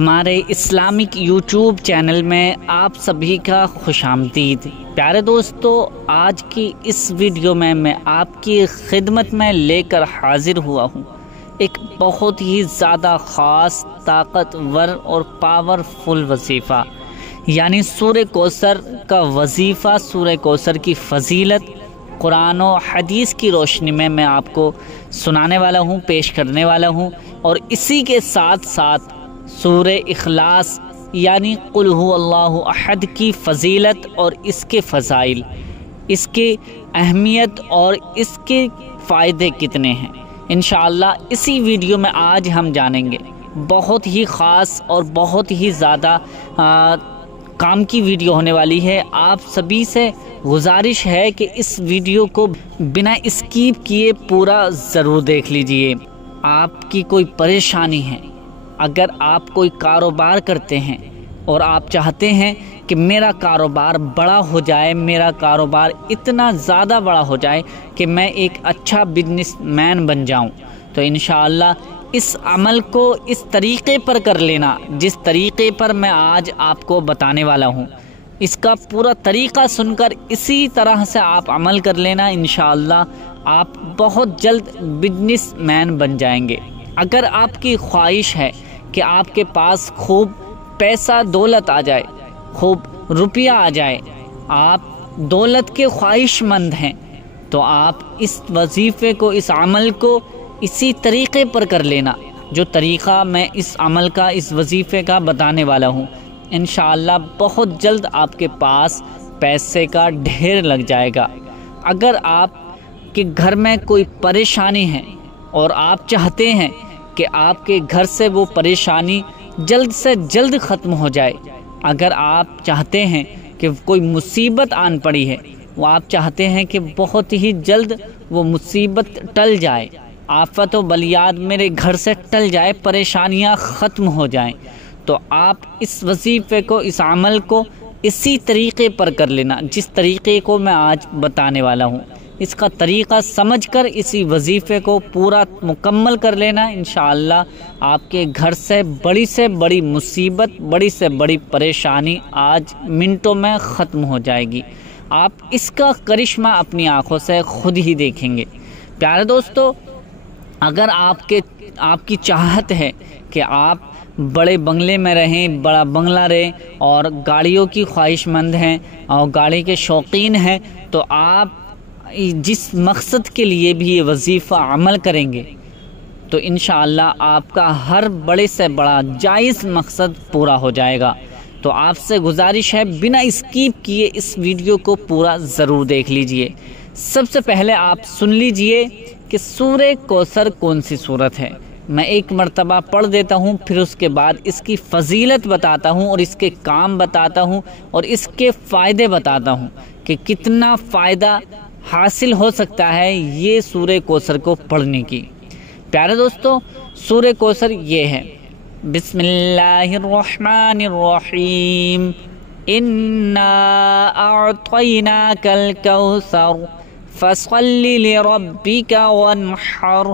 ہمارے Islamic YouTube channel میں آپ سبھی کا خوش آمدید۔ پیارے دوستو، آج کی اس ویڈیو میں آپ کی خدمت میں لے کر حاضر ہوا ہوں ایک بہت ہی زیادہ خاص، طاقتور اور پاورفل وظیفہ، یعنی سورہ کوثر کا وظیفہ، سورہ کوثر کی فضیلت قرآن و حدیث کی روشنی میں آپ کو سنانے والا ہوں، پیش کرنے والا ہوں، اور اسی کے ساتھ ساتھ سورہ اخلاص یعنی قل هو اللہ احد کی فضیلت اور اس کے فضائل، اس کی اہمیت اور اس کے فائدے کتنے ہیں، انشاءاللہ اسی ویڈیو میں آج ہم جانیں گے۔ بہت ہی خاص اور بہت ہی زیادہ کام کی ویڈیو ہونے والی ہے۔ آپ سبھی سے گزارش ہے کہ اس ویڈیو کو بنا اسکیپ کیے پورا ضرور دیکھ لیجئے۔ آپ کی کوئی پریشانی ہے، اگر آپ کوئی کاروبار کرتے ہیں اور آپ چاہتے ہیں کہ میرا کاروبار بڑا ہو جائے، میرا کاروبار اتنا زیادہ بڑا ہو جائے کہ میں ایک اچھا بزنس مین بن جاؤں، تو انشاءاللہ اس عمل کو اس طریقے پر کر لینا جس طریقے پر میں آج آپ کو بتانے والا ہوں۔ اس کا پورا طریقہ سن کر اسی طرح سے آپ عمل کر لینا، انشاءاللہ آپ بہت جلد بزنس مین بن جائیں گے۔ اگر آپ کی خواہش ہے کہ آپ کے پاس خوب پیسہ دولت آ جائے، خوب روپیہ آ جائے، آپ دولت کے خواہش مند ہیں، تو آپ اس وظیفے کو، اس عمل کو اسی طریقے پر کر لینا جو طریقہ میں اس عمل کا، اس وظیفے کا بتانے والا ہوں۔ انشاءاللہ بہت جلد آپ کے پاس پیسے کا ڈھیر لگ جائے گا۔ اگر آپ کے گھر میں کوئی پریشانی ہے اور آپ چاہتے ہیں کہ آپ کے گھر سے وہ پریشانی جلد سے جلد ختم ہو جائے، اگر آپ چاہتے ہیں کہ کوئی مصیبت آن پڑی ہے، وہ آپ چاہتے ہیں کہ بہت ہی جلد وہ مصیبت ٹل جائے، آفت و بلیات میرے گھر سے ٹل جائے، پریشانیاں ختم ہو جائیں، تو آپ اس وظیفے کو، اس عمل کو اسی طریقے پر کر لینا جس طریقے کو میں آج بتانے والا ہوں۔ اس کا طریقہ سمجھ کر اسی وظیفے کو پورا مکمل کر لینا، انشاءاللہ آپ کے گھر سے بڑی مصیبت، بڑی سے بڑی پریشانی آج منٹوں میں ختم ہو جائے گی۔ آپ اس کا کرشمہ اپنی آنکھوں سے خود ہی دیکھیں گے۔ پیارے دوستو، اگر آپ کی چاہت ہے کہ آپ بڑے بنگلے میں رہیں، بڑا بنگلہ رہیں، اور گاڑیوں کی خواہش مند ہیں اور گاڑی کے شوقین ہیں، تو آپ جس مقصد کے لیے بھی یہ وظیفہ عمل کریں گے تو انشاءاللہ آپ کا ہر بڑے سے بڑا جائز مقصد پورا ہو جائے گا۔ تو آپ سے گزارش ہے بنا اسکیپ کیے اس ویڈیو کو پورا ضرور دیکھ لیجئے۔ سب سے پہلے آپ سن لیجئے کہ سورہ کوثر کون سی سورت ہے۔ میں ایک مرتبہ پڑھ دیتا ہوں، پھر اس کے بعد اس کی فضیلت بتاتا ہوں اور اس کے کام بتاتا ہوں اور اس کے فائدے بتاتا ہوں کہ کتنا فائدہ حاصل ہو سکتا ہے یہ سورہ کوثر کو پڑھنے کی۔ پیارے دوستو، سورہ کوثر یہ ہے: بسم اللہ الرحمن الرحیم، انا اعطیناک الکوثر فصل لربک وانحر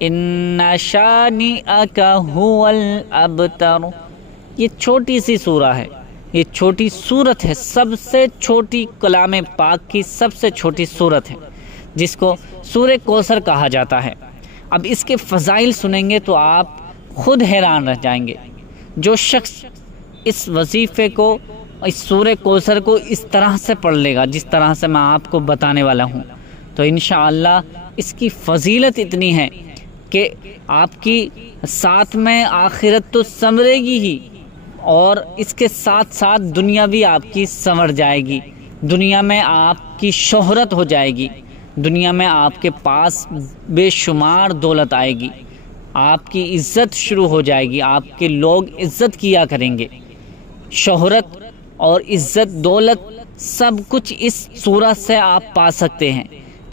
ان شانئک هو الابتر۔ یہ چھوٹی سی سورہ ہے، یہ چھوٹی سورت ہے، سب سے چھوٹی کلام پاک کی سب سے چھوٹی سورت ہے جس کو سورہ کوثر کہا جاتا ہے۔ اب اس کے فضائل سنیں گے تو آپ خود حیران رہ جائیں گے۔ جو شخص اس وظیفے کو، اس سورہ کوثر کو اس طرح سے پڑھ لے گا جس طرح سے میں آپ کو بتانے والا ہوں، تو انشاءاللہ اس کی فضیلت اتنی ہے کہ آپ کی ساتھ میں آخرت تو سنورے گی ہی، اور اس کے ساتھ ساتھ دنیا بھی آپ کی سنور جائے گی۔ دنیا میں آپ کی شہرت ہو جائے گی، دنیا میں آپ کے پاس بے شمار دولت آئے گی، آپ کی عزت شروع ہو جائے گی، آپ کے لوگ عزت کیا کریں گے۔ شہرت اور عزت، دولت، سب کچھ اس سورت سے آپ پا سکتے ہیں،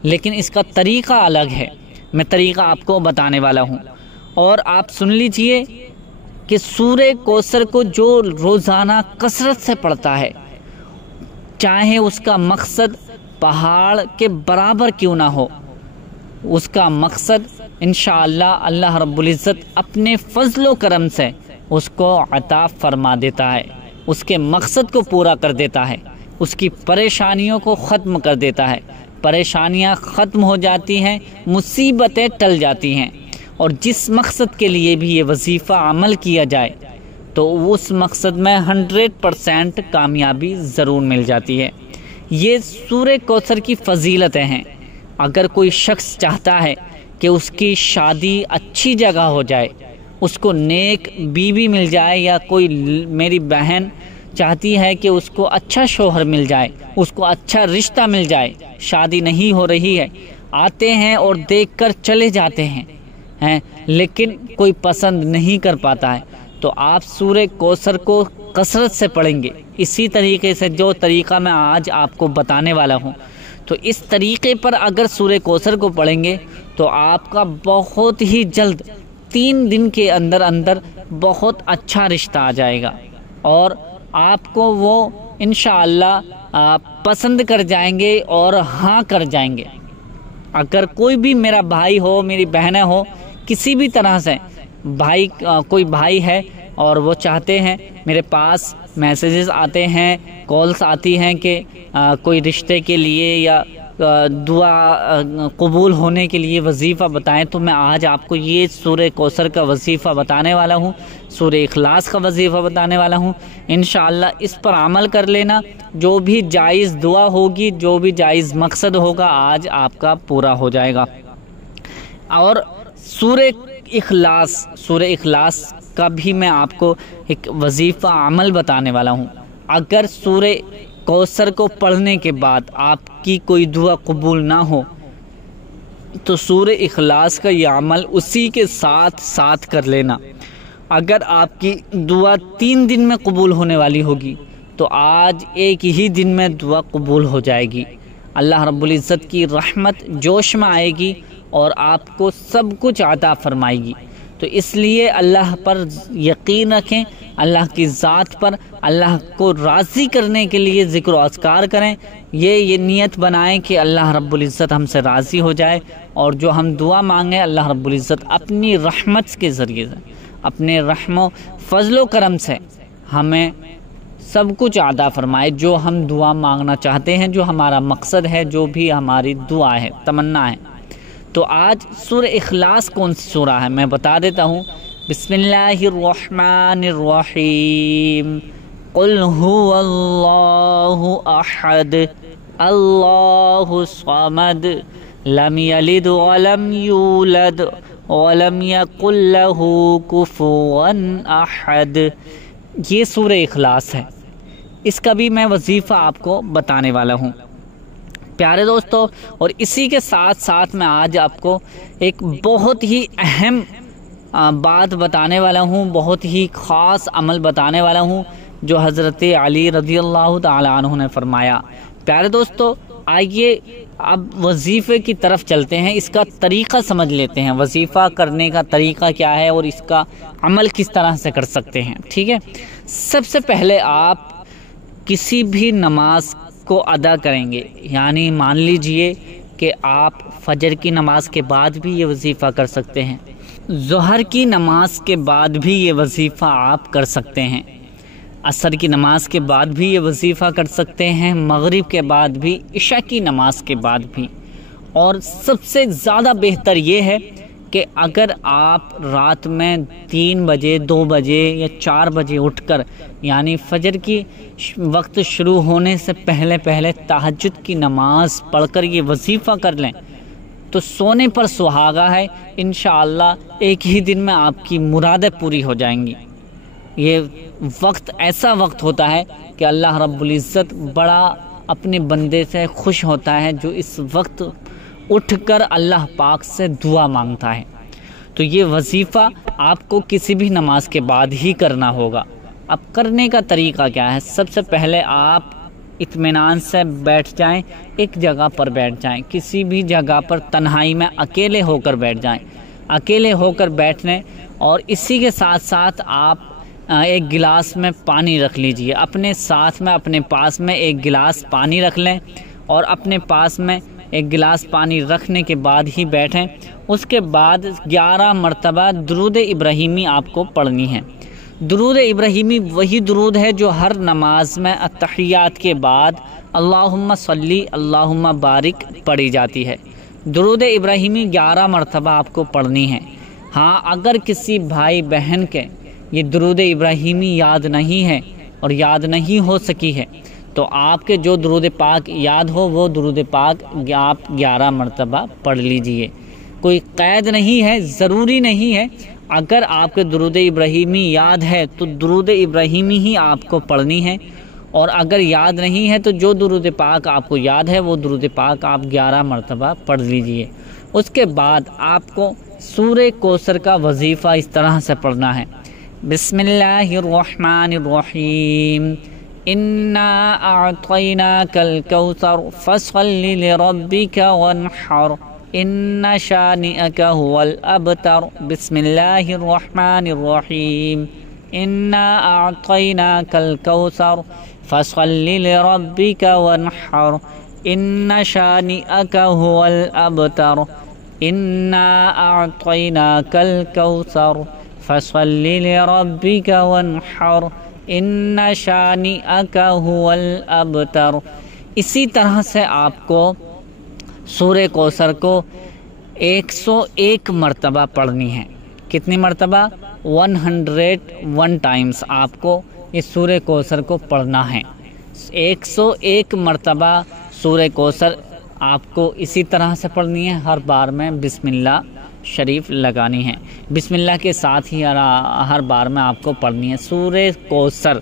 لیکن اس کا طریقہ الگ ہے۔ میں طریقہ آپ کو بتانے والا ہوں، اور آپ سن لیجئے کہ سورہ کوثر کو جو روزانہ کثرت سے پڑھتا ہے، چاہے اس کا مقصد پہاڑ کے برابر کیوں نہ ہو، اس کا مقصد انشاءاللہ اللہ رب العزت اپنے فضل و کرم سے اس کو عطا فرما دیتا ہے، اس کے مقصد کو پورا کر دیتا ہے، اس کی پریشانیوں کو ختم کر دیتا ہے، پریشانیاں ختم ہو جاتی ہیں، مصیبتیں ٹل جاتی ہیں، اور جس مقصد کے لیے بھی یہ وظیفہ عمل کیا جائے تو اس مقصد میں 100% کامیابی ضرور مل جاتی ہے۔ یہ سورہ کوثر کی فضیلتیں ہیں۔ اگر کوئی شخص چاہتا ہے کہ اس کی شادی اچھی جگہ ہو جائے، اس کو نیک بیوی مل جائے، یا کوئی میری بہن چاہتی ہے کہ اس کو اچھا شوہر مل جائے، اس کو اچھا رشتہ مل جائے، شادی نہیں ہو رہی ہے، آتے ہیں اور دیکھ کر چلے جاتے ہیں لیکن کوئی پسند نہیں کر پاتا ہے، تو آپ سورہ کوثر کو کثرت سے پڑھیں گے، اسی طریقے سے جو طریقہ میں آج آپ کو بتانے والا ہوں، تو اس طریقے پر اگر سورہ کوثر کو پڑھیں گے تو آپ کا بہت ہی جلد 3 دن کے اندر اندر بہت اچھا رشتہ آ جائے گا، اور آپ کو وہ انشاءاللہ پسند کر جائیں گے اور ہاں کر جائیں گے۔ اگر کوئی بھی میرا بھائی ہو، میری بہنیں ہو، کسی بھی طرح سے کوئی بھائی ہے اور وہ چاہتے ہیں، میرے پاس میسیجز آتے ہیں، کالز آتی ہیں کہ کوئی رشتے کے لیے یا دعا قبول ہونے کے لیے وظیفہ بتائیں، تو میں آج آپ کو یہ سورہ کوثر کا وظیفہ بتانے والا ہوں، سورہ اخلاص کا وظیفہ بتانے والا ہوں۔ انشاءاللہ اس پر عمل کر لینا، جو بھی جائز دعا ہوگی، جو بھی جائز مقصد ہوگا، آج آپ کا پورا ہو جائے گا۔ اور سورہ اخلاص کا بھی میں آپ کو ایک وظیفہ عمل بتانے والا ہوں۔ اگر سورہ کوثر کو پڑھنے کے بعد آپ کی کوئی دعا قبول نہ ہو تو سورہ اخلاص کا یہ عمل اسی کے ساتھ کر لینا۔ اگر آپ کی دعا 3 دن میں قبول ہونے والی ہوگی تو آج ایک ہی دن میں دعا قبول ہو جائے گی، اللہ رب العزت کی رحمت جوش میں آئے گی اور آپ کو سب کچھ عطا فرمائے گی۔ تو اس لیے اللہ پر یقین رکھیں، اللہ کی ذات پر، اللہ کو راضی کرنے کے لیے ذکر و اذکار کریں، یہ نیت بنائیں کہ اللہ رب العزت ہم سے راضی ہو جائے، اور جو ہم دعا مانگیں اللہ رب العزت اپنی رحمت کے ذریعے سے، اپنے رحم و فضل و کرم سے ہمیں سب کچھ عطا فرمائے، جو ہم دعا مانگنا چاہتے ہیں، جو ہمارا مقصد ہے، جو بھی ہماری دعا ہے، تمنا ہے۔ تو آج سورہ اخلاص کون سی سورہ ہے میں بتا دیتا ہوں۔ بسم اللہ الرحمن الرحیم، قل هو اللہ احد اللہ الصمد لم یلد ولم یولد ولم یکن لہ کفوا احد۔ یہ سورہ اخلاص ہے، اس کا بھی میں وظیفہ آپ کو بتانے والا ہوں پیارے دوستو۔ اور اسی کے ساتھ میں آج آپ کو ایک بہت ہی اہم بات بتانے والا ہوں، بہت ہی خاص عمل بتانے والا ہوں جو حضرت علی رضی اللہ تعالی عنہ نے فرمایا۔ پیارے دوستو، آئیے اب وظیفے کی طرف چلتے ہیں، اس کا طریقہ سمجھ لیتے ہیں، وظیفہ کرنے کا طریقہ کیا ہے اور اس کا عمل کس طرح سے کر سکتے ہیں۔ ٹھیک ہے، سب سے پہلے آپ کسی بھی نماز کو ادا کریں گے، یعنی مان لیجئے کہ آپ فجر کی نماز کے بعد بھی یہ وظیفہ کر سکتے ہیں، ظہر کی نماز کے بعد بھی یہ وظیفہ آپ کر سکتے ہیں، عصر کی نماز کے بعد بھی یہ وظیفہ کر سکتے ہیں، مغرب کے بعد بھی، عشاء کی نماز کے بعد بھی، اور سب سے زیادہ بہتر یہ ہے کہ اگر آپ رات میں 3 بجے 2 بجے یا 4 بجے اٹھ کر، یعنی فجر کی وقت شروع ہونے سے پہلے تہجد کی نماز پڑھ کر یہ وظیفہ کر لیں تو سونے پر سہاگا ہے، انشاءاللہ ایک ہی دن میں آپ کی مرادیں پوری ہو جائیں گی۔ یہ وقت ایسا وقت ہوتا ہے کہ اللہ رب العزت بڑا اپنے بندے سے خوش ہوتا ہے جو اس وقت اٹھ کر اللہ پاک سے دعا مانگتا ہے۔ تو یہ وظیفہ آپ کو کسی بھی نماز کے بعد ہی کرنا ہوگا۔ اب کرنے کا طریقہ کیا ہے؟ سب سے پہلے آپ اطمینان سے بیٹھ جائیں، ایک جگہ پر بیٹھ جائیں، کسی بھی جگہ پر تنہائی میں اکیلے ہو کر بیٹھ جائیں، اکیلے ہو کر بیٹھنے، اور اسی کے ساتھ آپ ایک گلاس میں پانی رکھ لیجئے، اپنے ساتھ میں اپنے پاس میں ایک گلاس پانی رکھ لیں، اور اپنے پاس میں ایک گلاس پانی رکھنے کے بعد ہی بیٹھیں۔ اس کے بعد 11 مرتبہ درود ابراہیمی آپ کو پڑھنی ہے۔ درود ابراہیمی وہی درود ہے جو ہر نماز میں التحیات کے بعد اللہم صلی اللہم بارک پڑھی جاتی ہے۔ درود ابراہیمی 11 مرتبہ آپ کو پڑھنی ہے۔ ہاں، اگر کسی بھائی بہن کے یہ درود ابراہیمی یاد نہیں ہے اور یاد نہیں ہو سکی ہے تو آپ کے جو درود پاک یاد ہو وہ درود پاک آپ 11 مرتبہ پڑھ لیجئے۔ کوئی قید نہیں ہے، ضروری نہیں ہے۔ اگر آپ کے درود ابراہیمی یاد ہے تو درود ابراہیمی ہی آپ کو پڑھنی ہے، اور اگر یاد نہیں ہے تو جو درود پاک آپ کو یاد ہے وہ درود پاک آپ 11 مرتبہ پڑھ لیجئے۔ اس کے بعد آپ کو سورہ کوثر کا وظیفہ اس طرح سے پڑھنا ہے۔ بسم اللہ الرحمن الرحیم، انا اعطیناک الکوثر فصل لربک وانحر ان شانئک هو الابتر۔ بسم اللہ الرحمن الرحیم، انا اعطیناک الکوثر فصل لربک وانحر ان شانئک هو الابتر۔ انا اعطیناک الکوثر فصل لربک وانحر ان شانئک هو الابتر۔ اسی طرح سے آپ کو سورہ کوثر کو 101 مرتبہ پڑھنی ہے۔ کتنی مرتبہ؟ 101 ٹائمز آپ کو اس سورہ کوثر کو پڑھنا ہے۔ 101 مرتبہ سورہ کوثر آپ کو اسی طرح سے پڑھنی ہے۔ ہر بار میں بسم اللہ شریف لگانی ہے، بسم اللہ کے ساتھ ہی ہر بار میں آپ کو پڑھنی ہے سورہ کوثر۔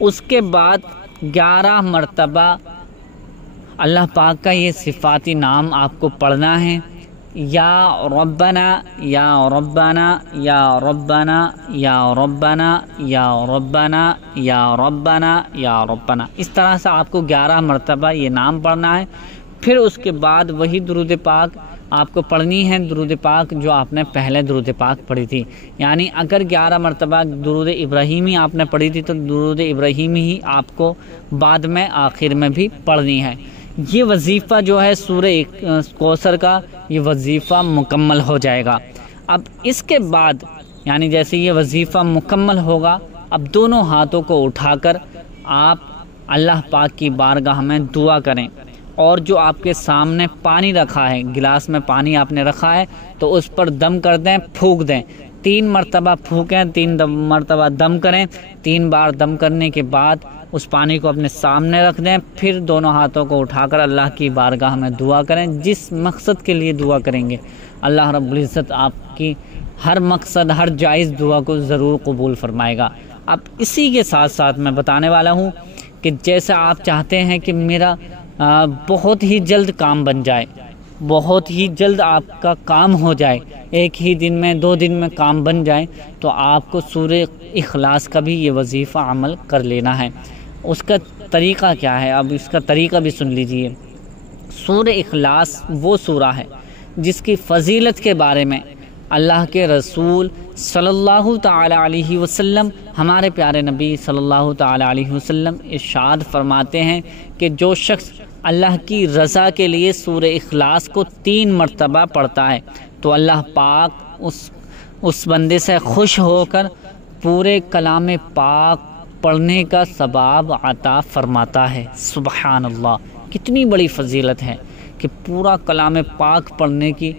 اس کے بعد 11 مرتبہ اللہ پاک کا یہ صفاتی نام آپ کو پڑھنا ہے، یا ربنا یا ربنا یا ربنا یا ربنا یا ربنا یا ربنا یا ربنا، اس طرح سے آپ کو 11 مرتبہ یہ نام پڑھنا ہے۔ پھر اس کے بعد وہی درود پاک آپ کو پڑھنی ہے، درود پاک جو آپ نے پہلے درود پاک پڑھی تھی۔ یعنی اگر 11 مرتبہ درود ابراہیمی آپ نے پڑھی تھی تو درود ابراہیمی ہی آپ کو بعد میں آخر میں بھی پڑھنی ہے۔ یہ وظیفہ جو ہے سورہ کوثر کا، یہ وظیفہ مکمل ہو جائے گا۔ اب اس کے بعد یعنی جیسے یہ وظیفہ مکمل ہوگا، اب دونوں ہاتھوں کو اٹھا کر آپ اللہ پاک کی بارگاہ میں دعا کریں، اور جو آپ کے سامنے پانی رکھا ہے، گلاس میں پانی آپ نے رکھا ہے تو اس پر دم کر دیں، پھونک دیں، 3 مرتبہ پھونکیں، 3 مرتبہ دم کریں۔ 3 بار دم کرنے کے بعد اس پانی کو اپنے سامنے رکھ دیں، پھر دونوں ہاتھوں کو اٹھا کر اللہ کی بارگاہ میں دعا کریں۔ جس مقصد کے لیے دعا کریں گے اللہ رب العزت آپ کی ہر مقصد، ہر جائز دعا کو ضرور قبول فرمائے گا۔ اب اسی کے ساتھ ساتھ میں بتانے والا ہوں کہ جیسا آپ چاہتے ہیں کہ میرا بہت ہی جلد کام بن جائے، بہت ہی جلد آپ کا کام ہو جائے، ایک ہی دن میں 2 دن میں کام بن جائے، تو آپ کو سورہ اخلاص کا بھی یہ وظیفہ عمل کر لینا ہے۔ اس کا طریقہ کیا ہے؟ اب اس کا طریقہ بھی سن لیجئے۔ سورہ اخلاص وہ سورہ ہے جس کی فضیلت کے بارے میں اللہ کے رسول صلی اللہ تعالی علیہ وسلم، ہمارے پیارے نبی صلی اللہ تعالی علیہ وسلم ارشاد فرماتے ہیں کہ جو شخص اللہ کی رضا کے لیے سورہ اخلاص کو 3 مرتبہ پڑھتا ہے تو اللہ پاک اس بندے سے خوش ہو کر پورے کلام پاک پڑھنے کا ثواب عطا فرماتا ہے۔ سبحان اللہ، کتنی بڑی فضیلت ہے کہ پورا کلام پاک پڑھنے کی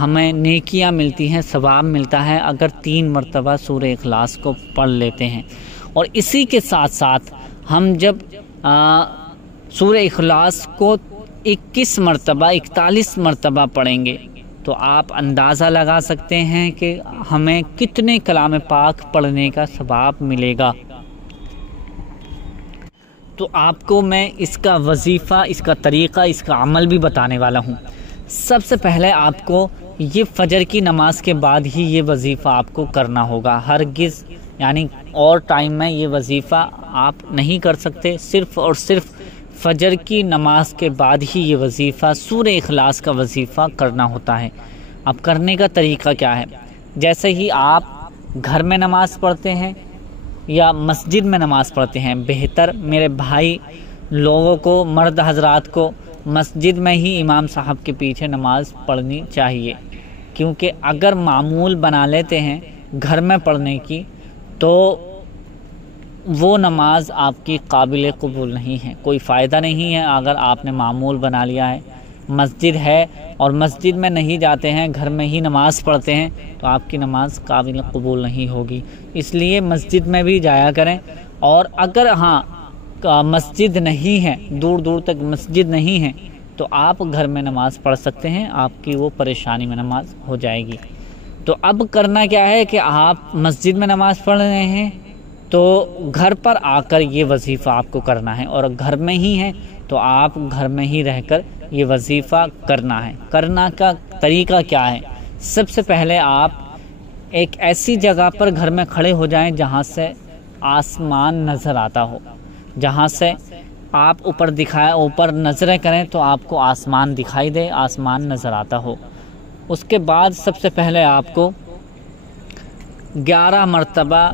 ہمیں نیکیاں ملتی ہیں، ثواب ملتا ہے اگر 3 مرتبہ سورہ اخلاص کو پڑھ لیتے ہیں۔ اور اسی کے ساتھ ساتھ ہم جب سورہ اخلاص کو 21 مرتبہ 41 مرتبہ پڑھیں گے تو آپ اندازہ لگا سکتے ہیں کہ ہمیں کتنے کلام پاک پڑھنے کا ثواب ملے گا۔ تو آپ کو میں اس کا وظیفہ، اس کا طریقہ، اس کا عمل بھی بتانے والا ہوں۔ سب سے پہلے آپ کو یہ فجر کی نماز کے بعد ہی یہ وظیفہ آپ کو کرنا ہوگا، ہرگز یعنی اور ٹائم میں یہ وظیفہ آپ نہیں کر سکتے، صرف اور صرف فجر کی نماز کے بعد ہی یہ وظیفہ سورہ اخلاص کا وظیفہ کرنا ہوتا ہے۔ اب کرنے کا طریقہ کیا ہے؟ جیسے ہی آپ گھر میں نماز پڑھتے ہیں یا مسجد میں نماز پڑھتے ہیں، بہتر میرے بھائی لوگوں کو، مرد حضرات کو مسجد میں ہی امام صاحب کے پیچھے نماز پڑھنی چاہیے، کیونکہ اگر معمول بنا لیتے ہیں گھر میں پڑھنے کی تو وہ نماز آپ کی قابل قبول نہیں ہے، کوئی فائدہ نہیں ہے اگر آپ نے معمول بنا لیا ہے۔ مسجد ہے اور مسجد میں نہیں جاتے ہیں، گھر میں ہی نماز پڑھتے ہیں، تو آپ کی نماز قابل قبول نہیں ہوگی۔ اس لیے مسجد میں بھی جایا کریں، اور اگر مسجد نہیں ہے، دور دور تک مسجد نہیں ہے، تو آپ گھر میں نماز پڑھ سکتے ہیں، آپ کی وہ پریشانی میں نماز ہو جائے گی۔ تو اب کرنا کیا ہے کہ آپ مسجد میں نماز پڑھ رہے ہیں تو گھر پر آ کر یہ وظیفہ آپ کو کرنا ہے، اور گھر میں ہی ہیں تو آپ گھر میں ہی رہ کر یہ وظیفہ کرنا ہے۔ کرنا کا طریقہ کیا ہے؟ سب سے پہلے آپ ایک ایسی جگہ پر گھر میں کھڑے ہو جائیں جہاں سے آسمان نظر آتا ہو، جہاں سے آپ اوپر نظریں کریں تو آپ کو آسمان دکھائی دے، آسمان نظر آتا ہو۔ اس کے بعد سب سے پہلے آپ کو 11 مرتبہ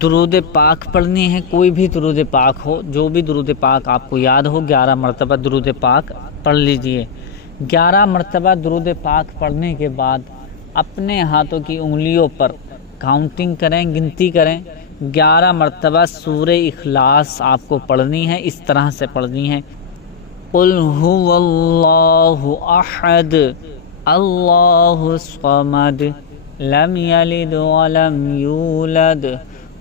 درود پاک پڑھنی ہے، کوئی بھی درود پاک ہو، جو بھی درود پاک آپ کو یاد ہو 11 مرتبہ درود پاک پڑھ لیجئے۔ 11 مرتبہ درود پاک پڑھنے کے بعد اپنے ہاتھوں کی انگلیوں پر کاؤنٹنگ کریں، گنتی کریں۔ 11 مرتبہ سورہ اخلاص آپ کو پڑھنی ہے، اس طرح سے پڑھنی ہے: قل هو اللہ احد اللہ الصمد لم یلد ولم یولد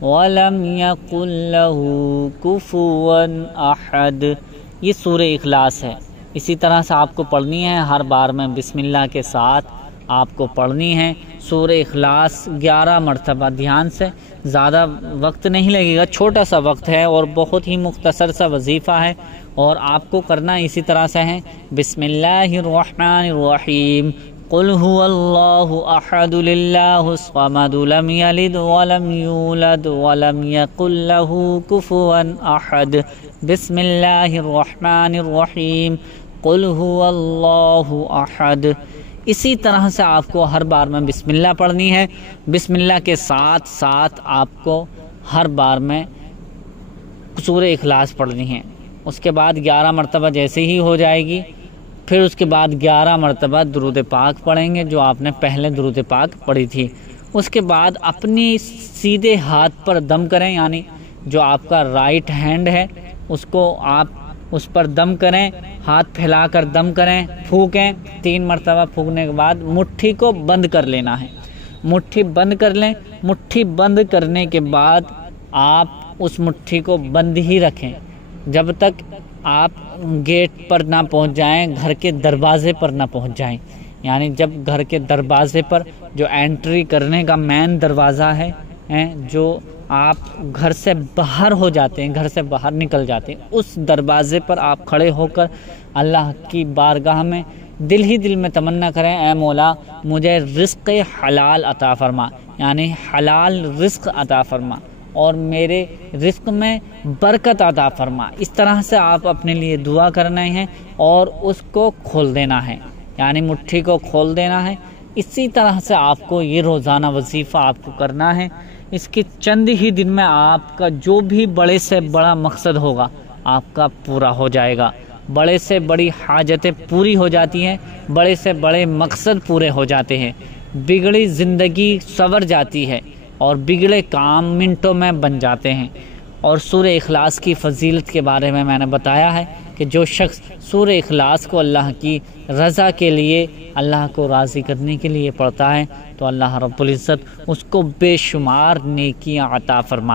وَلَمْ يَكُنْ لَهُ كُفُوًا أَحَدٌ۔ یہ سورہ اخلاص ہے، اسی طرح سے آپ کو پڑھنی ہے، ہر بار میں بسم اللہ کے ساتھ آپ کو پڑھنی ہے سورہ اخلاص 11 مرتبہ۔ دھیان سے، زیادہ وقت نہیں لگے گا، چھوٹا سا وقت ہے اور بہت ہی مختصر سا وظیفہ ہے، اور آپ کو کرنا اسی طرح سے ہے: بسم اللہ الرحمن الرحیم، قل هو اللہ احد للہ الصمد لم یلد ولم یولد ولم یکن له کفوا احد۔ بسم اللہ الرحمن الرحیم، قل هو اللہ احد۔ اسی طرح سے آپ کو ہر بار میں بسم اللہ پڑھنی ہے، بسم اللہ کے ساتھ ساتھ آپ کو ہر بار میں سورہ اخلاص پڑھنی ہے۔ اس کے بعد 11 مرتبہ جیسے ہی ہو جائے گی، پھر اس کے بعد 11 مرتبہ درود پاک پڑھیں گے، جو آپ نے پہلے درود پاک پڑھی تھی۔ اس کے بعد اپنی سیدھے ہاتھ پر دم کریں، یعنی جو آپ کا رائٹ ہینڈ ہے اس کو آپ اس پر دم کریں، ہاتھ پھیلا کر دم کریں، پھونکیں 3 مرتبہ۔ پھونکنے کے بعد مٹھی کو بند کر لینا ہے، مٹھی بند کر لیں۔ مٹھی بند کرنے کے بعد آپ اس مٹھی کو بند ہی رکھیں جب تک آپ گیٹ پر نہ پہنچ جائیں، گھر کے دروازے پر نہ پہنچ جائیں۔ یعنی جب گھر کے دروازے پر جو انٹری کرنے کا مین دروازہ ہے، جو آپ گھر سے باہر ہو جاتے ہیں، گھر سے باہر نکل جاتے ہیں، اس دروازے پر آپ کھڑے ہو کر اللہ کی بارگاہ میں دل ہی دل میں تمنا کریں: اے مولا، مجھے رزق حلال عطا فرما، یعنی حلال رزق عطا فرما، اور میرے رزق میں برکت عطا فرما۔ اس طرح سے آپ اپنے لیے دعا کرنا ہے اور اس کو کھول دینا ہے، یعنی مٹھی کو کھول دینا ہے۔ اسی طرح سے آپ کو یہ روزانہ وظیفہ آپ کو کرنا ہے۔ اس کے چند ہی دن میں آپ کا جو بھی بڑے سے بڑا مقصد ہوگا آپ کا پورا ہو جائے گا۔ بڑے سے بڑی حاجتیں پوری ہو جاتی ہیں، بڑے سے بڑے مقصد پورے ہو جاتے ہیں، بگڑی زندگی سنور جاتی ہے، اور بگڑے کام منٹوں میں بن جاتے ہیں۔ اور سورہ اخلاص کی فضیلت کے بارے میں نے بتایا ہے کہ جو شخص سورہ اخلاص کو اللہ کی رضا کے لیے، اللہ کو راضی کرنے کے لیے پڑھتا ہے، تو اللہ رب العزت اس کو بے شمار نیکیاں عطا فرماتا ہے۔